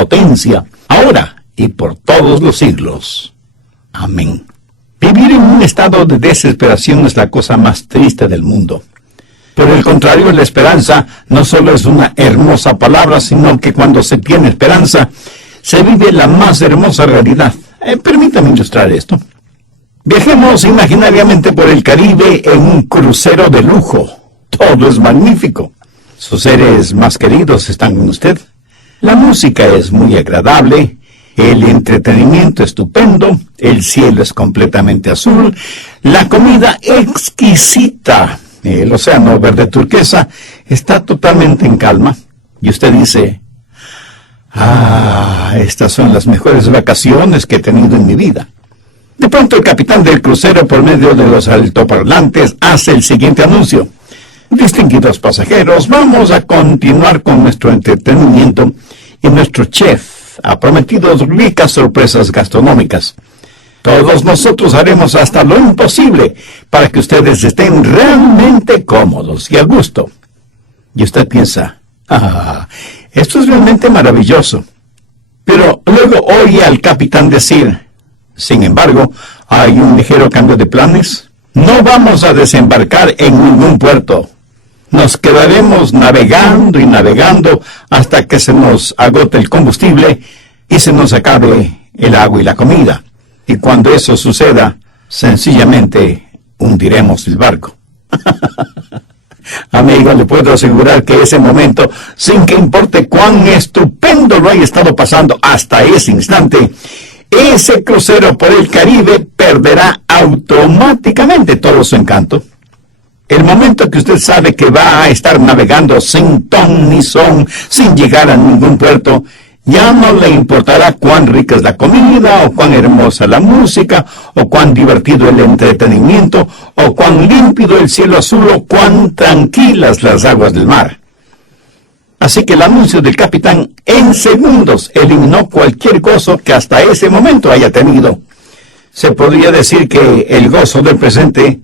potencia, ahora y por todos los siglos. Amén. Vivir en un estado de desesperación es la cosa más triste del mundo. Por el contrario, la esperanza no solo es una hermosa palabra, sino que cuando se tiene esperanza, se vive la más hermosa realidad. Permítame ilustrar esto. Viajemos imaginariamente por el Caribe en un crucero de lujo. Todo es magnífico. Sus seres más queridos están con usted. La música es muy agradable. El entretenimiento estupendo. El cielo es completamente azul. La comida exquisita. El océano verde turquesa está totalmente en calma. Y usted dice: estas son las mejores vacaciones que he tenido en mi vida. De pronto el capitán del crucero, por medio de los altoparlantes, hace el siguiente anuncio: distinguidos pasajeros, vamos a continuar con nuestro entretenimiento y nuestro chef ha prometido ricas sorpresas gastronómicas. Todos nosotros haremos hasta lo imposible para que ustedes estén realmente cómodos y a gusto. Y usted piensa: esto es realmente maravilloso. Pero luego oye al capitán decir: sin embargo, hay un ligero cambio de planes. No vamos a desembarcar en ningún puerto. Nos quedaremos navegando y navegando hasta que se nos agote el combustible y se nos acabe el agua y la comida. Y cuando eso suceda, sencillamente hundiremos el barco. Amigo, le puedo asegurar que ese momento, sin que importe cuán estupendo lo haya estado pasando hasta ese instante, ese crucero por el Caribe perderá automáticamente todo su encanto. El momento que usted sabe que va a estar navegando sin ton ni son, sin llegar a ningún puerto, ya no le importará cuán rica es la comida, o cuán hermosa la música, o cuán divertido el entretenimiento, o cuán límpido el cielo azul, o cuán tranquilas las aguas del mar. Así que el anuncio del capitán en segundos eliminó cualquier gozo que hasta ese momento haya tenido. Se podría decir que el gozo del presente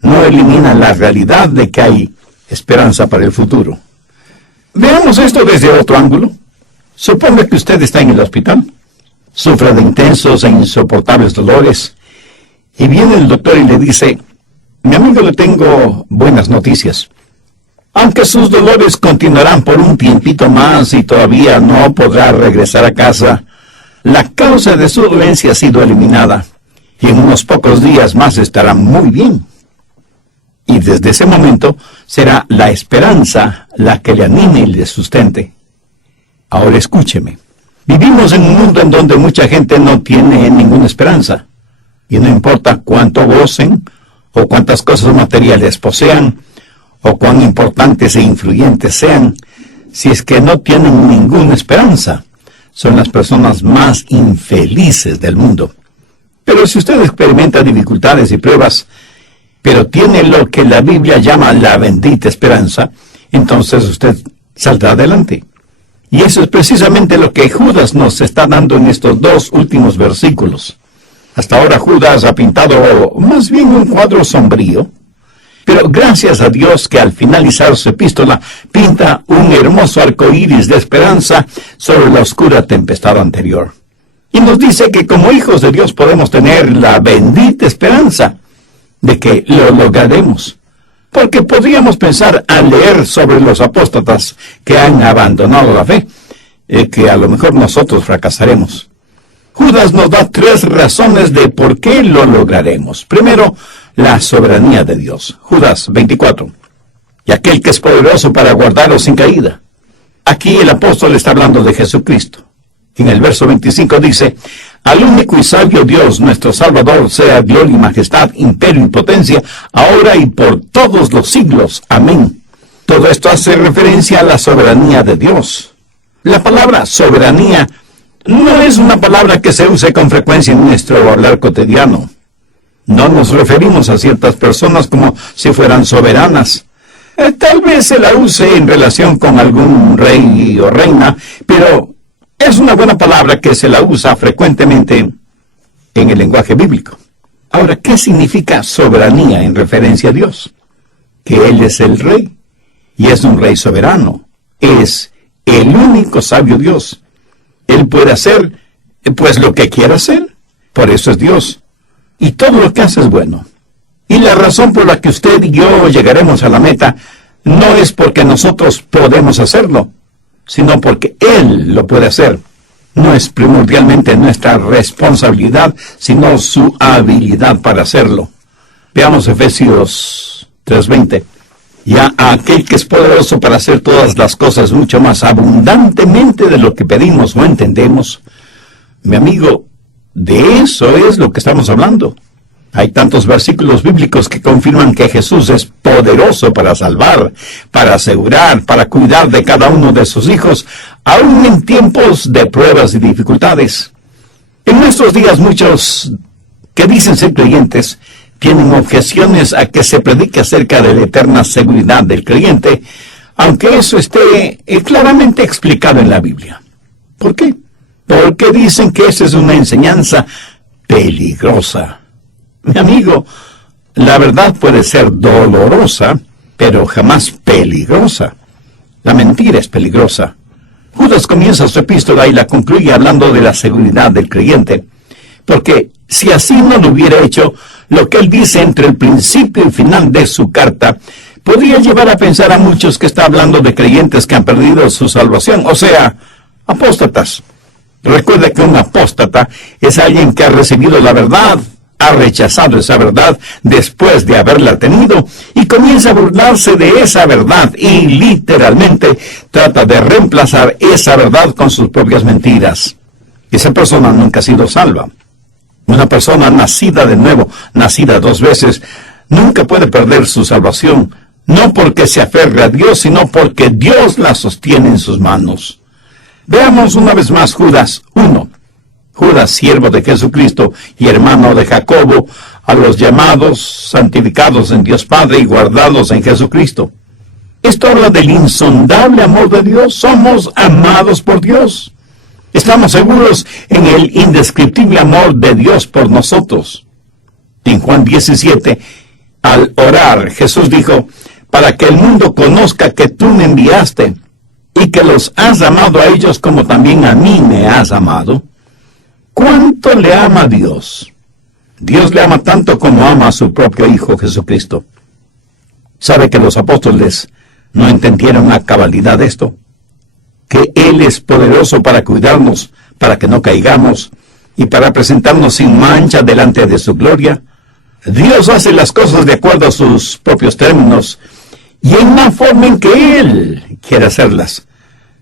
no elimina la realidad de que hay esperanza para el futuro. Veamos esto desde otro ángulo. Suponga que usted está en el hospital, sufre de intensos e insoportables dolores, y viene el doctor y le dice: mi amigo, le tengo buenas noticias. Aunque sus dolores continuarán por un tiempito más y todavía no podrá regresar a casa, la causa de su dolencia ha sido eliminada, y en unos pocos días más estará muy bien. Y desde ese momento será la esperanza la que le anime y le sustente. Ahora escúcheme. Vivimos en un mundo en donde mucha gente no tiene ninguna esperanza. Y no importa cuánto gocen, o cuántas cosas materiales posean, o cuán importantes e influyentes sean, si es que no tienen ninguna esperanza, son las personas más infelices del mundo. Pero si usted experimenta dificultades y pruebas, pero tiene lo que la Biblia llama la bendita esperanza, entonces usted saldrá adelante. Y eso es precisamente lo que Judas nos está dando en estos dos últimos versículos. Hasta ahora Judas ha pintado más bien un cuadro sombrío, pero gracias a Dios que al finalizar su epístola pinta un hermoso arco iris de esperanza sobre la oscura tempestad anterior. Y nos dice que como hijos de Dios podemos tener la bendita esperanza de que lo lograremos. Porque podríamos pensar al leer sobre los apóstatas que han abandonado la fe, que a lo mejor nosotros fracasaremos. Judas nos da 3 razones de por qué lo lograremos. Primero, la soberanía de Dios. Judas 24. Y aquel que es poderoso para guardaros sin caída. Aquí el apóstol está hablando de Jesucristo. En el verso 25 dice: al único y sabio Dios, nuestro Salvador, sea gloria y majestad, imperio y potencia, ahora y por todos los siglos. Amén. Todo esto hace referencia a la soberanía de Dios. La palabra soberanía no es una palabra que se use con frecuencia en nuestro hablar cotidiano. No nos referimos a ciertas personas como si fueran soberanas. Tal vez se la use en relación con algún rey o reina, pero es una buena palabra que se la usa frecuentemente en el lenguaje bíblico. Ahora, ¿qué significa soberanía en referencia a Dios? Que Él es el rey, y es un rey soberano. Es el único sabio Dios. Él puede hacer, pues lo que quiere hacer. Por eso es Dios. Y todo lo que hace es bueno. Y la razón por la que usted y yo llegaremos a la meta no es porque nosotros podemos hacerlo, sino porque Él lo puede hacer. No es primordialmente nuestra responsabilidad, sino su habilidad para hacerlo. Veamos Efesios 3:20. Ya a aquel que es poderoso para hacer todas las cosas mucho más abundantemente de lo que pedimos o entendemos. Mi amigo, de eso es lo que estamos hablando. Hay tantos versículos bíblicos que confirman que Jesús es poderoso para salvar, para asegurar, para cuidar de cada uno de sus hijos, aún en tiempos de pruebas y dificultades. En nuestros días muchos que dicen ser creyentes tienen objeciones a que se predique acerca de la eterna seguridad del creyente, aunque eso esté claramente explicado en la Biblia. ¿Por qué? Porque dicen que esa es una enseñanza peligrosa. Mi amigo, la verdad puede ser dolorosa, pero jamás peligrosa. La mentira es peligrosa. Judas comienza su epístola y la concluye hablando de la seguridad del creyente, porque si así no lo hubiera hecho, lo que él dice entre el principio y final de su carta podría llevar a pensar a muchos que está hablando de creyentes que han perdido su salvación, o sea, apóstatas. Recuerda que un apóstata es alguien que ha recibido la verdad, ha rechazado esa verdad después de haberla tenido y comienza a burlarse de esa verdad y literalmente trata de reemplazar esa verdad con sus propias mentiras. Esa persona nunca ha sido salva. Una persona nacida de nuevo, nacida 2 veces, nunca puede perder su salvación, no porque se aferre a Dios, sino porque Dios la sostiene en sus manos. Veamos una vez más Judas 1. Judas, siervo de Jesucristo y hermano de Jacobo, a los llamados, santificados en Dios Padre y guardados en Jesucristo. Esto habla del insondable amor de Dios. Somos amados por Dios. Estamos seguros en el indescriptible amor de Dios por nosotros. En Juan 17, al orar, Jesús dijo, para que el mundo conozca que tú me enviaste y que los has amado a ellos como también a mí me has amado. ¿Cuánto le ama Dios? Dios le ama tanto como ama a su propio Hijo Jesucristo. ¿Sabe que los apóstoles no entendieron a cabalidad esto? Que Él es poderoso para cuidarnos, para que no caigamos, y para presentarnos sin mancha delante de su gloria. Dios hace las cosas de acuerdo a sus propios términos, y en la forma en que Él quiere hacerlas.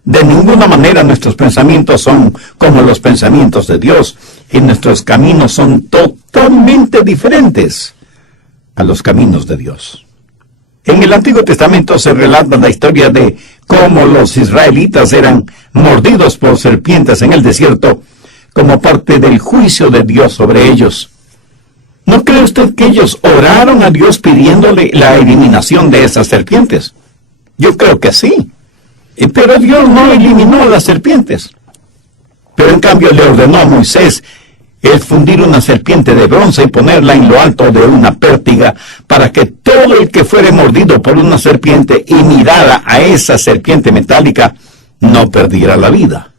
De ninguna manera nuestros pensamientos son como los pensamientos de Dios, y nuestros caminos son totalmente diferentes a los caminos de Dios. En el Antiguo Testamento se relata la historia de cómo los israelitas eran mordidos por serpientes en el desierto como parte del juicio de Dios sobre ellos. ¿No cree usted que ellos oraron a Dios pidiéndole la eliminación de esas serpientes? Yo creo que sí. Pero Dios no eliminó a las serpientes. Pero en cambio le ordenó a Moisés el fundir una serpiente de bronce y ponerla en lo alto de una pértiga para que todo el que fuere mordido por una serpiente y mirara a esa serpiente metálica no perdiera la vida.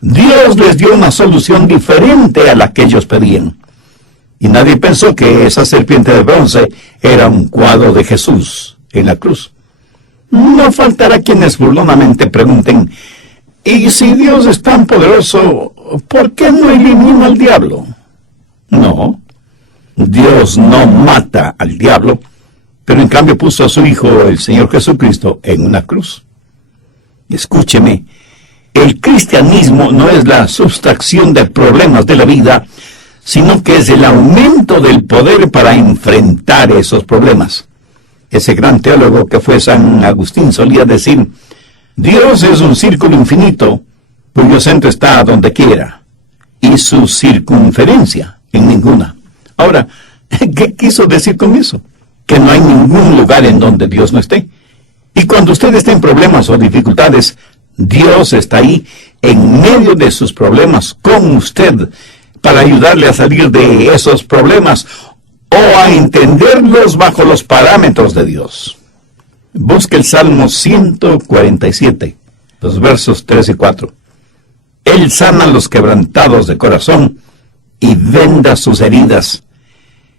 Dios les dio una solución diferente a la que ellos pedían. Y nadie pensó que esa serpiente de bronce era un cuadro de Jesús en la cruz. No faltará quienes burlonamente pregunten, ¿y si Dios es tan poderoso, por qué no elimina al diablo? No, Dios no mata al diablo, pero en cambio puso a su Hijo, el Señor Jesucristo, en una cruz. Escúcheme, el cristianismo no es la sustracción de problemas de la vida, sino que es el aumento del poder para enfrentar esos problemas. Ese gran teólogo que fue San Agustín solía decir, Dios es un círculo infinito, cuyo centro está donde quiera, y su circunferencia en ninguna. Ahora, ¿qué quiso decir con eso? Que no hay ningún lugar en donde Dios no esté. Y cuando usted esté en problemas o dificultades, Dios está ahí en medio de sus problemas con usted para ayudarle a salir de esos problemas o a entenderlos bajo los parámetros de Dios. Busque el Salmo 147, los versos 3 y 4. Él sana a los quebrantados de corazón y venda sus heridas.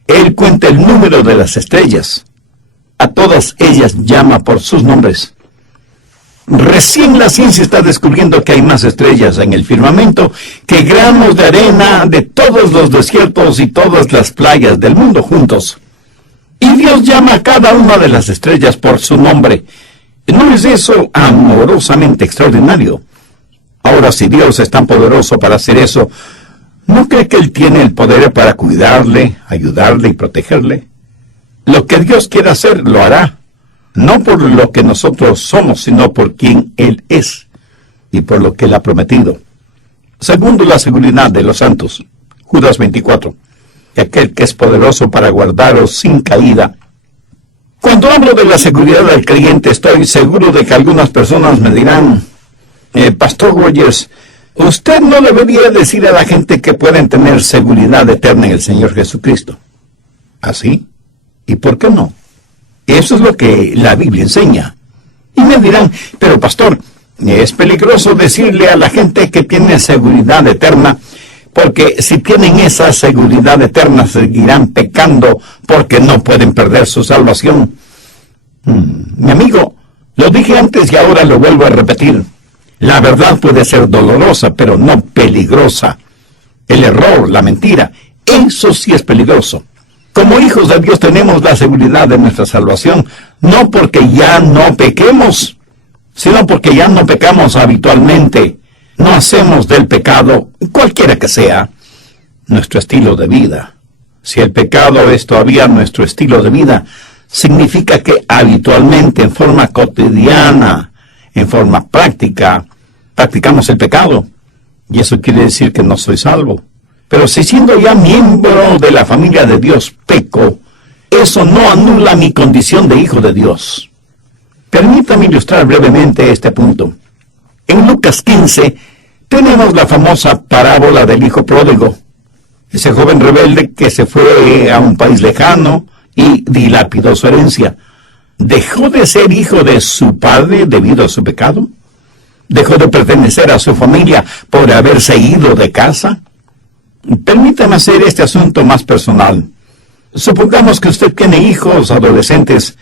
Él cuenta el número de las estrellas. A todas ellas llama por sus nombres. Recién la ciencia está descubriendo que hay más estrellas en el firmamento que granos de arena de todos los desiertos y todas las playas del mundo juntos. Y Dios llama a cada una de las estrellas por su nombre. ¿No es eso amorosamente extraordinario? Ahora, si Dios es tan poderoso para hacer eso, ¿no cree que Él tiene el poder para cuidarle, ayudarle y protegerle? Lo que Dios quiera hacer, lo hará. No por lo que nosotros somos, sino por quien Él es y por lo que Él ha prometido. Segundo, la seguridad de los santos. Judas 24. Y aquel que es poderoso para guardaros sin caída. Cuando hablo de la seguridad del creyente, estoy seguro de que algunas personas me dirán, Pastor Rogers, usted no debería decir a la gente que pueden tener seguridad eterna en el Señor Jesucristo. ¿Así? ¿Y por qué no? Eso es lo que la Biblia enseña. Y me dirán, pero pastor, es peligroso decirle a la gente que tiene seguridad eterna, porque si tienen esa seguridad eterna seguirán pecando porque no pueden perder su salvación. Mi amigo, lo dije antes y ahora lo vuelvo a repetir. La verdad puede ser dolorosa, pero no peligrosa. El error, la mentira, eso sí es peligroso. Como hijos de Dios tenemos la seguridad de nuestra salvación, no porque ya no pequemos, sino porque ya no pecamos habitualmente. No hacemos del pecado, cualquiera que sea, nuestro estilo de vida. Si el pecado es todavía nuestro estilo de vida, significa que habitualmente, en forma cotidiana, en forma práctica, practicamos el pecado. Y eso quiere decir que no soy salvo. Pero si siendo ya miembro de la familia de Dios peco, eso no anula mi condición de hijo de Dios. Permítame ilustrar brevemente este punto. En Lucas 15 tenemos la famosa parábola del hijo pródigo. Ese joven rebelde que se fue a un país lejano y dilapidó su herencia. ¿Dejó de ser hijo de su padre debido a su pecado? ¿Dejó de pertenecer a su familia por haberse ido de casa? Permítame hacer este asunto más personal. Supongamos que usted tiene hijos adolescentes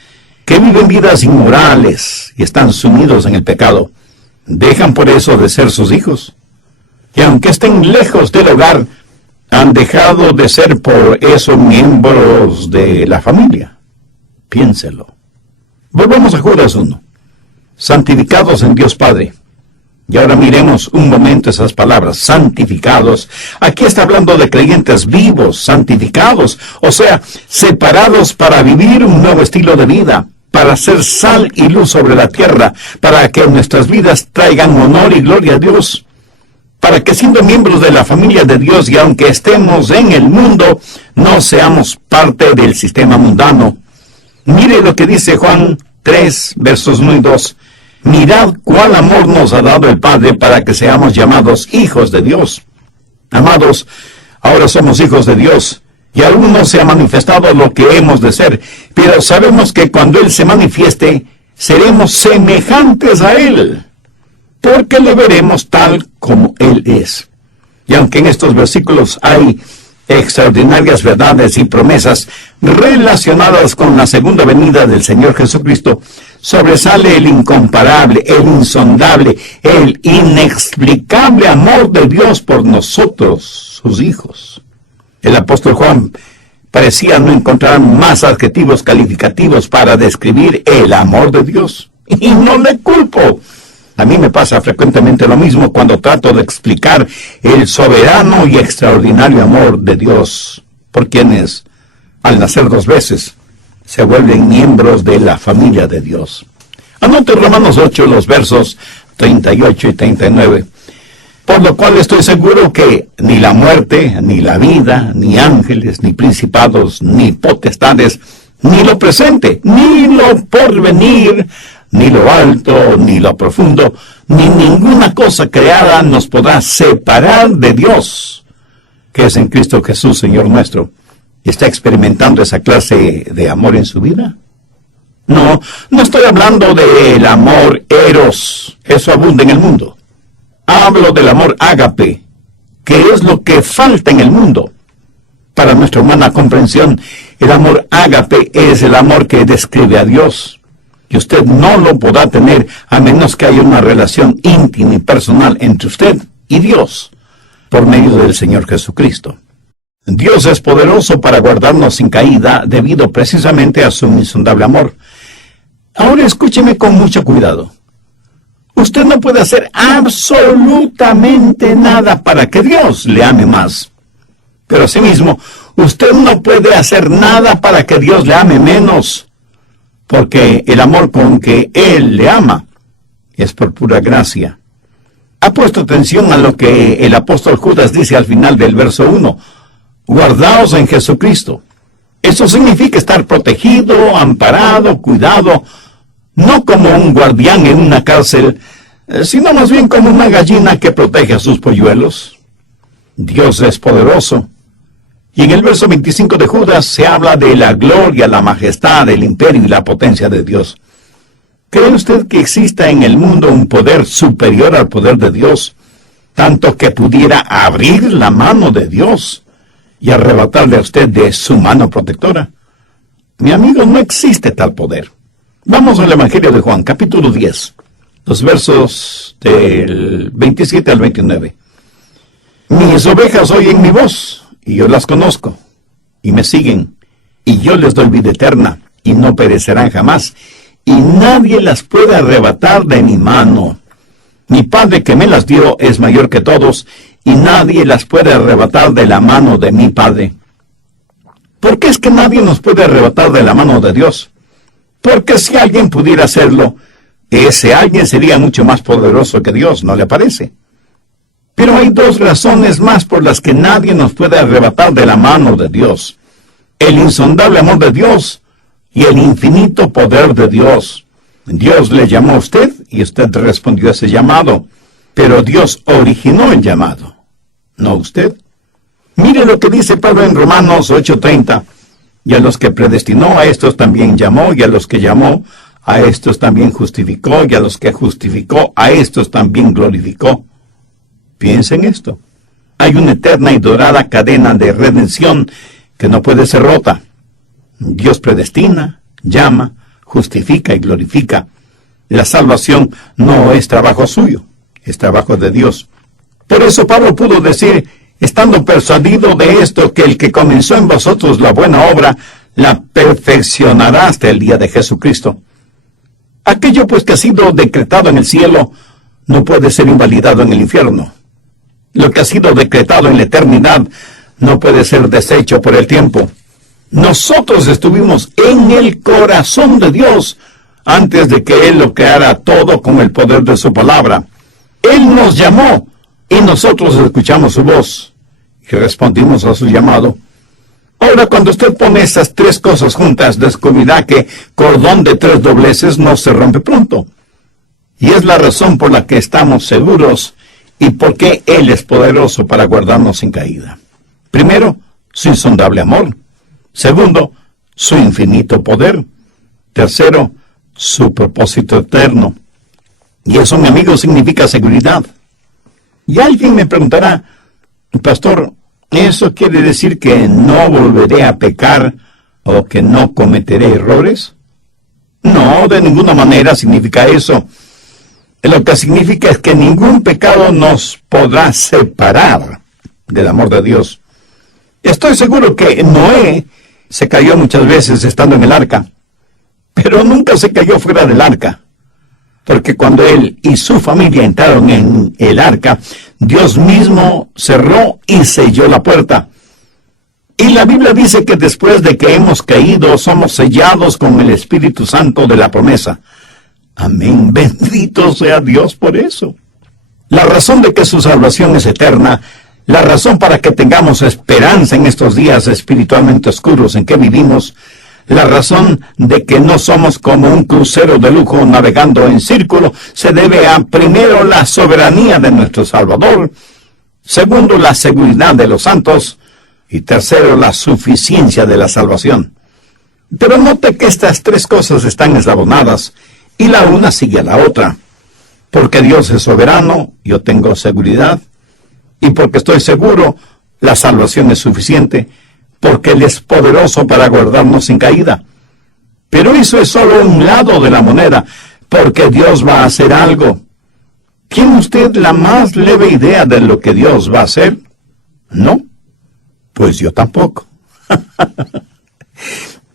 que viven vidas inmorales y están sumidos en el pecado. ¿Dejan por eso de ser sus hijos? Y aunque estén lejos del hogar, ¿han dejado de ser por eso miembros de la familia? Piénselo. Volvamos a Judas 1. Santificados en Dios Padre. Y ahora miremos un momento esas palabras, santificados. Aquí está hablando de creyentes vivos, santificados, o sea, separados para vivir un nuevo estilo de vida, para ser sal y luz sobre la tierra, para que nuestras vidas traigan honor y gloria a Dios, para que siendo miembros de la familia de Dios y aunque estemos en el mundo, no seamos parte del sistema mundano. Mire lo que dice Juan 3, versos 1 y 2. Mirad cuál amor nos ha dado el Padre para que seamos llamados hijos de Dios. Amados, ahora somos hijos de Dios, y aún no se ha manifestado lo que hemos de ser, pero sabemos que cuando Él se manifieste, seremos semejantes a Él, porque le veremos tal como Él es. Y aunque en estos versículos hay extraordinarias verdades y promesas relacionadas con la segunda venida del Señor Jesucristo, sobresale el incomparable, el insondable, el inexplicable amor de Dios por nosotros, sus hijos. El apóstol Juan parecía no encontrar más adjetivos calificativos para describir el amor de Dios. Y no le culpo. A mí me pasa frecuentemente lo mismo cuando trato de explicar el soberano y extraordinario amor de Dios por quienes, al nacer dos veces, se vuelven miembros de la familia de Dios. Anote Romanos 8, los versos 38 y 39. Por lo cual estoy seguro que ni la muerte, ni la vida, ni ángeles, ni principados, ni potestades, ni lo presente, ni lo porvenir, ni lo alto, ni lo profundo, ni ninguna cosa creada nos podrá separar de Dios, que es en Cristo Jesús, Señor nuestro. ¿Está experimentando esa clase de amor en su vida? No estoy hablando del amor eros, eso abunda en el mundo. Hablo del amor ágape, que es lo que falta en el mundo. Para nuestra humana comprensión, el amor ágape es el amor que describe a Dios. Y usted no lo podrá tener a menos que haya una relación íntima y personal entre usted y Dios, por medio del Señor Jesucristo. Dios es poderoso para guardarnos sin caída debido precisamente a su insondable amor. Ahora escúcheme con mucho cuidado. Usted no puede hacer absolutamente nada para que Dios le ame más. Pero asimismo, usted no puede hacer nada para que Dios le ame menos, porque el amor con que Él le ama es por pura gracia. ¿Ha puesto atención a lo que el apóstol Judas dice al final del verso 1? Guardaos en Jesucristo. Eso significa estar protegido, amparado, cuidado, no como un guardián en una cárcel, sino más bien como una gallina que protege a sus polluelos. Dios es poderoso. Y en el verso 25 de Judas se habla de la gloria, la majestad, el imperio y la potencia de Dios. ¿Cree usted que exista en el mundo un poder superior al poder de Dios, tanto que pudiera abrir la mano de Dios y arrebatarle a usted de su mano protectora? Mi amigo, no existe tal poder. Vamos al Evangelio de Juan, capítulo 10, los versos del 27 al 29. Mis ovejas oyen mi voz, y yo las conozco, y me siguen, y yo les doy vida eterna, y no perecerán jamás, y nadie las puede arrebatar de mi mano. Mi Padre que me las dio es mayor que todos, y nadie las puede arrebatar de la mano de mi Padre. ¿Por qué es que nadie nos puede arrebatar de la mano de Dios? Porque si alguien pudiera hacerlo, ese alguien sería mucho más poderoso que Dios, ¿no le parece? Pero hay dos razones más por las que nadie nos puede arrebatar de la mano de Dios: el insondable amor de Dios y el infinito poder de Dios. Dios le llamó a usted y usted respondió a ese llamado, pero Dios originó el llamado, no usted. Mire lo que dice Pablo en Romanos 8:30. Y a los que predestinó, a estos también llamó, y a los que llamó, a estos también justificó, y a los que justificó, a estos también glorificó. Piensa en esto. Hay una eterna y dorada cadena de redención que no puede ser rota. Dios predestina, llama, justifica y glorifica. La salvación no es trabajo suyo, es trabajo de Dios. Por eso Pablo pudo decir, estando persuadido de esto, que el que comenzó en vosotros la buena obra, la perfeccionará hasta el día de Jesucristo. Aquello pues que ha sido decretado en el cielo, no puede ser invalidado en el infierno. Lo que ha sido decretado en la eternidad, no puede ser deshecho por el tiempo. Nosotros estuvimos en el corazón de Dios, antes de que Él lo creara todo con el poder de su palabra. Él nos llamó, y nosotros escuchamos su voz y respondimos a su llamado. Ahora, cuando usted pone esas tres cosas juntas, descubrirá que cordón de tres dobleces no se rompe pronto. Y es la razón por la que estamos seguros y por qué Él es poderoso para guardarnos sin caída. Primero, su insondable amor. Segundo, su infinito poder. Tercero, su propósito eterno. Y eso, mi amigo, significa seguridad. Y alguien me preguntará, pastor, ¿eso quiere decir que no volveré a pecar o que no cometeré errores? No, de ninguna manera significa eso. Lo que significa es que ningún pecado nos podrá separar del amor de Dios. Estoy seguro que Noé se cayó muchas veces estando en el arca, pero nunca se cayó fuera del arca. Porque cuando él y su familia entraron en el arca, Dios mismo cerró y selló la puerta. Y la Biblia dice que después de que hemos caído, somos sellados con el Espíritu Santo de la promesa. Amén, bendito sea Dios por eso. La razón de que su salvación es eterna, la razón para que tengamos esperanza en estos días espiritualmente oscuros en que vivimos, la razón de que no somos como un crucero de lujo navegando en círculo, se debe a, primero, la soberanía de nuestro Salvador, segundo, la seguridad de los santos, y tercero, la suficiencia de la salvación. Pero note que estas tres cosas están eslabonadas, y la una sigue a la otra. Porque Dios es soberano, yo tengo seguridad. Y porque estoy seguro, la salvación es suficiente, porque Él es poderoso para guardarnos sin caída. Pero eso es solo un lado de la moneda, porque Dios va a hacer algo. ¿Tiene usted la más leve idea de lo que Dios va a hacer? ¿No? Pues yo tampoco.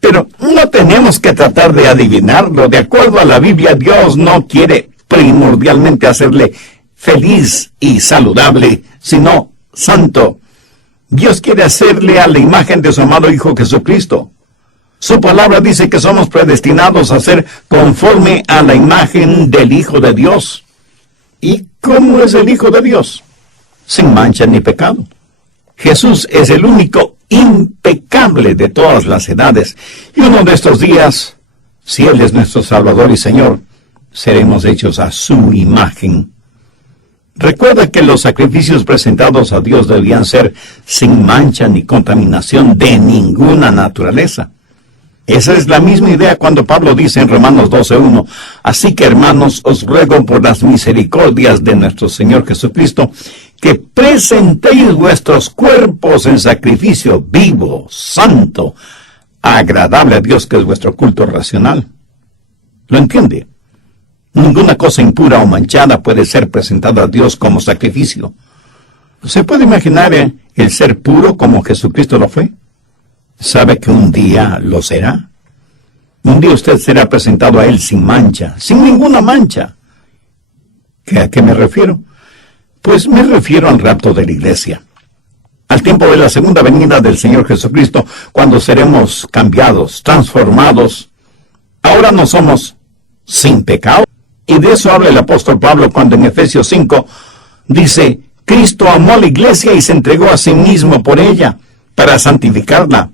Pero no tenemos que tratar de adivinarlo. De acuerdo a la Biblia, Dios no quiere primordialmente hacerle feliz y saludable, sino santo. Dios quiere hacerle a la imagen de su amado Hijo Jesucristo. Su palabra dice que somos predestinados a ser conforme a la imagen del Hijo de Dios. ¿Y cómo es el Hijo de Dios? Sin mancha ni pecado. Jesús es el único impecable de todas las edades. Y uno de estos días, si Él es nuestro Salvador y Señor, seremos hechos a su imagen. Recuerda que los sacrificios presentados a Dios debían ser sin mancha ni contaminación de ninguna naturaleza. Esa es la misma idea cuando Pablo dice en Romanos 12:1, así que hermanos, os ruego por las misericordias de nuestro Señor Jesucristo, que presentéis vuestros cuerpos en sacrificio vivo, santo, agradable a Dios, que es vuestro culto racional. ¿Lo entiende? Ninguna cosa impura o manchada puede ser presentada a Dios como sacrificio. ¿Se puede imaginar el ser puro como Jesucristo lo fue? ¿Sabe que un día lo será? Un día usted será presentado a Él sin mancha, sin ninguna mancha. ¿A qué me refiero? Pues me refiero al rapto de la iglesia. Al tiempo de la segunda venida del Señor Jesucristo, cuando seremos cambiados, transformados. Ahora no somos sin pecado. Y de eso habla el apóstol Pablo cuando en Efesios 5 dice, Cristo amó a la iglesia y se entregó a sí mismo por ella, para santificarla,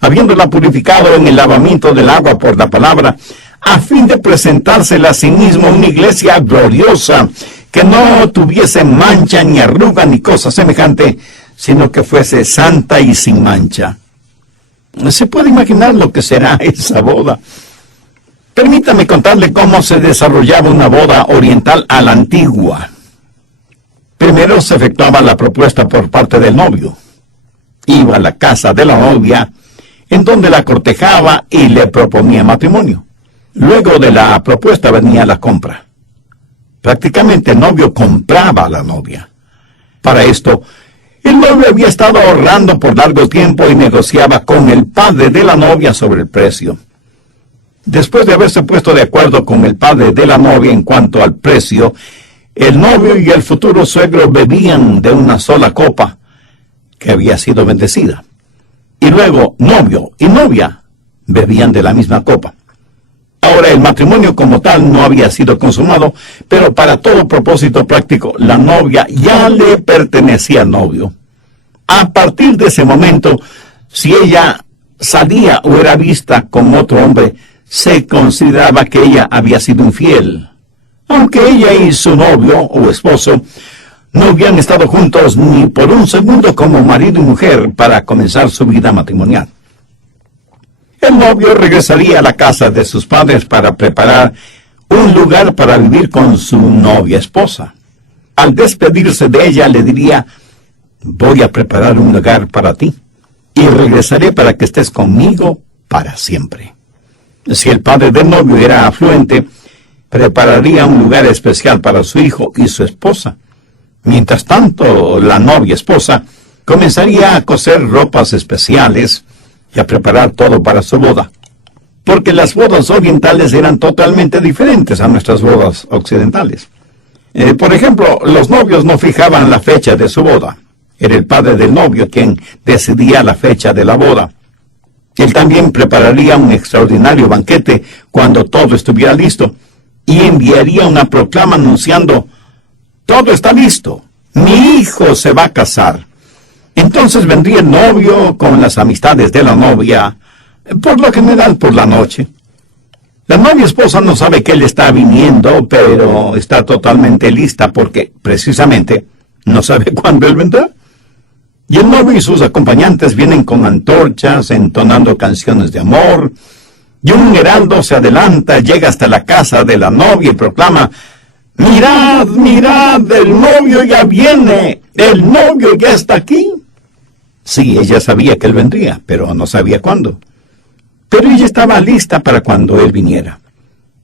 habiéndola purificado en el lavamiento del agua por la palabra, a fin de presentársela a sí mismo una iglesia gloriosa, que no tuviese mancha, ni arruga, ni cosa semejante, sino que fuese santa y sin mancha. ¿Se puede imaginar lo que será esa boda? Permítame contarle cómo se desarrollaba una boda oriental a la antigua. Primero se efectuaba la propuesta por parte del novio. Iba a la casa de la novia, en donde la cortejaba y le proponía matrimonio. Luego de la propuesta venía la compra. Prácticamente el novio compraba a la novia. Para esto, el novio había estado ahorrando por largo tiempo y negociaba con el padre de la novia sobre el precio. Después de haberse puesto de acuerdo con el padre de la novia en cuanto al precio, el novio y el futuro suegro bebían de una sola copa, que había sido bendecida. Y luego novio y novia bebían de la misma copa. Ahora el matrimonio como tal no había sido consumado, pero para todo propósito práctico, la novia ya le pertenecía al novio. A partir de ese momento, si ella salía o era vista con otro hombre, se consideraba que ella había sido infiel, aunque ella y su novio o esposo no habían estado juntos ni por un segundo como marido y mujer para comenzar su vida matrimonial. El novio regresaría a la casa de sus padres para preparar un lugar para vivir con su novia esposa. Al despedirse de ella le diría, voy a preparar un lugar para ti y regresaré para que estés conmigo para siempre. Si el padre del novio era afluente, prepararía un lugar especial para su hijo y su esposa. Mientras tanto, la novia esposa comenzaría a coser ropas especiales y a preparar todo para su boda. Porque las bodas orientales eran totalmente diferentes a nuestras bodas occidentales. Por ejemplo, los novios no fijaban la fecha de su boda. Era el padre del novio quien decidía la fecha de la boda. Él también prepararía un extraordinario banquete cuando todo estuviera listo y enviaría una proclama anunciando, todo está listo, mi hijo se va a casar. Entonces vendría el novio con las amistades de la novia, por lo general por la noche. La novia esposa no sabe que él está viniendo, pero está totalmente lista porque, precisamente, no sabe cuándo él vendrá. Y el novio y sus acompañantes vienen con antorchas, entonando canciones de amor, y un heraldo se adelanta, llega hasta la casa de la novia y proclama, Mirad, mirad, el novio ya viene, el novio ya está aquí. Sí, ella sabía que él vendría, pero no sabía cuándo. Pero ella estaba lista para cuando él viniera.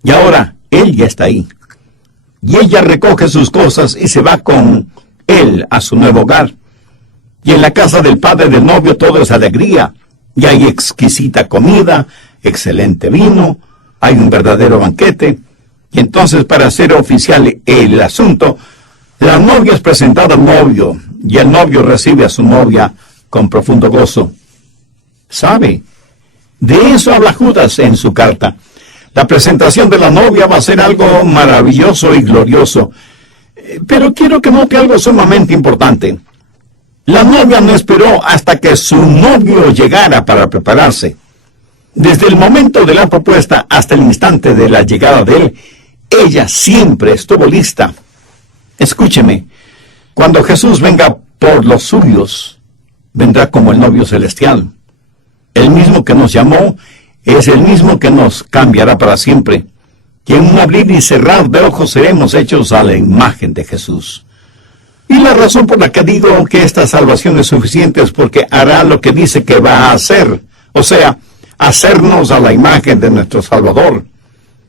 Y ahora, él ya está ahí. Y ella recoge sus cosas y se va con él a su nuevo hogar. Y en la casa del padre del novio todo es alegría. Y hay exquisita comida, excelente vino, hay un verdadero banquete. Y entonces, para hacer oficial el asunto, la novia es presentada al novio, y el novio recibe a su novia con profundo gozo. ¿Sabe? De eso habla Judas en su carta. La presentación de la novia va a ser algo maravilloso y glorioso. Pero quiero que note algo sumamente importante. La novia no esperó hasta que su novio llegara para prepararse. Desde el momento de la propuesta hasta el instante de la llegada de él, ella siempre estuvo lista. Escúcheme, cuando Jesús venga por los suyos, vendrá como el novio celestial. El mismo que nos llamó es el mismo que nos cambiará para siempre. Y en un abrir y cerrar de ojos seremos hechos a la imagen de Jesús. Y la razón por la que digo que esta salvación es suficiente es porque hará lo que dice que va a hacer. O sea, hacernos a la imagen de nuestro Salvador.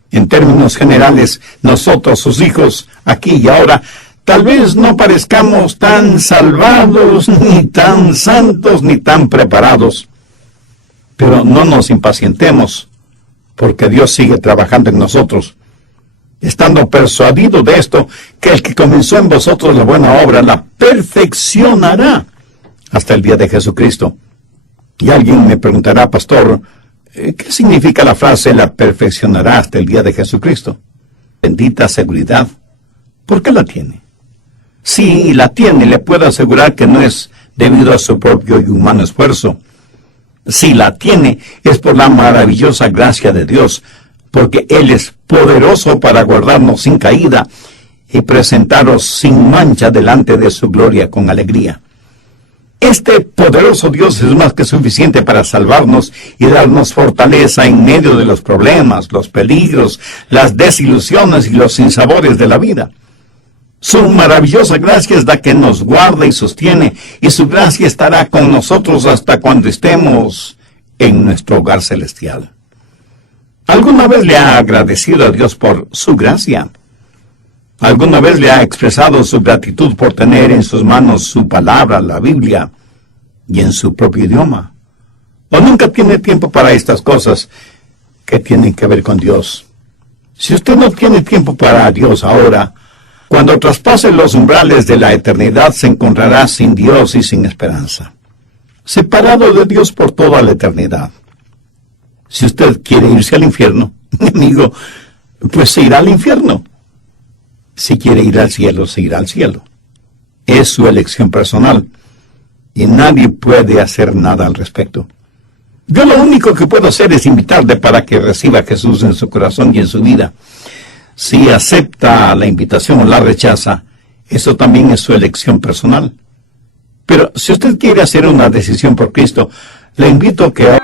En términos generales, nosotros, sus hijos, aquí y ahora, tal vez no parezcamos tan salvados, ni tan santos, ni tan preparados. Pero no nos impacientemos, porque Dios sigue trabajando en nosotros, estando persuadido de esto, que el que comenzó en vosotros la buena obra, la perfeccionará hasta el día de Jesucristo. Y alguien me preguntará, pastor, ¿qué significa la frase, la perfeccionará hasta el día de Jesucristo? Bendita seguridad. ¿Por qué la tiene? Sí, la tiene, le puedo asegurar que no es debido a su propio y humano esfuerzo. Si la tiene, es por la maravillosa gracia de Dios, porque Él es poderoso para guardarnos sin caída y presentaros sin mancha delante de su gloria con alegría. Este poderoso Dios es más que suficiente para salvarnos y darnos fortaleza en medio de los problemas, los peligros, las desilusiones y los sinsabores de la vida. Su maravillosa gracia es la que nos guarda y sostiene, y su gracia estará con nosotros hasta cuando estemos en nuestro hogar celestial. ¿Alguna vez le ha agradecido a Dios por su gracia? ¿Alguna vez le ha expresado su gratitud por tener en sus manos su palabra, la Biblia, y en su propio idioma? ¿O nunca tiene tiempo para estas cosas que tienen que ver con Dios? Si usted no tiene tiempo para Dios ahora, cuando traspase los umbrales de la eternidad se encontrará sin Dios y sin esperanza, separado de Dios por toda la eternidad. Si usted quiere irse al infierno, mi amigo, pues se irá al infierno. Si quiere ir al cielo, se irá al cielo. Es su elección personal y nadie puede hacer nada al respecto. Yo lo único que puedo hacer es invitarle para que reciba a Jesús en su corazón y en su vida. Si acepta la invitación o la rechaza, eso también es su elección personal. Pero si usted quiere hacer una decisión por Cristo, le invito a que...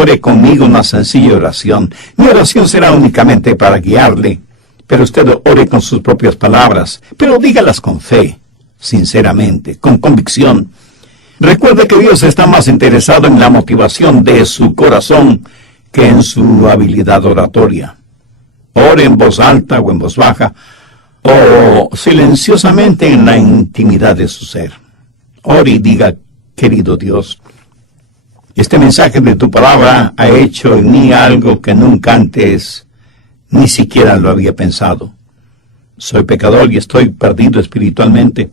Ore conmigo una sencilla oración. Mi oración será únicamente para guiarle, pero usted ore con sus propias palabras, pero dígalas con fe, sinceramente, con convicción. Recuerde que Dios está más interesado en la motivación de su corazón que en su habilidad oratoria. Ore en voz alta o en voz baja, o silenciosamente en la intimidad de su ser. Ore y diga: querido Dios, este mensaje de tu palabra ha hecho en mí algo que nunca antes ni siquiera lo había pensado. Soy pecador y estoy perdido espiritualmente.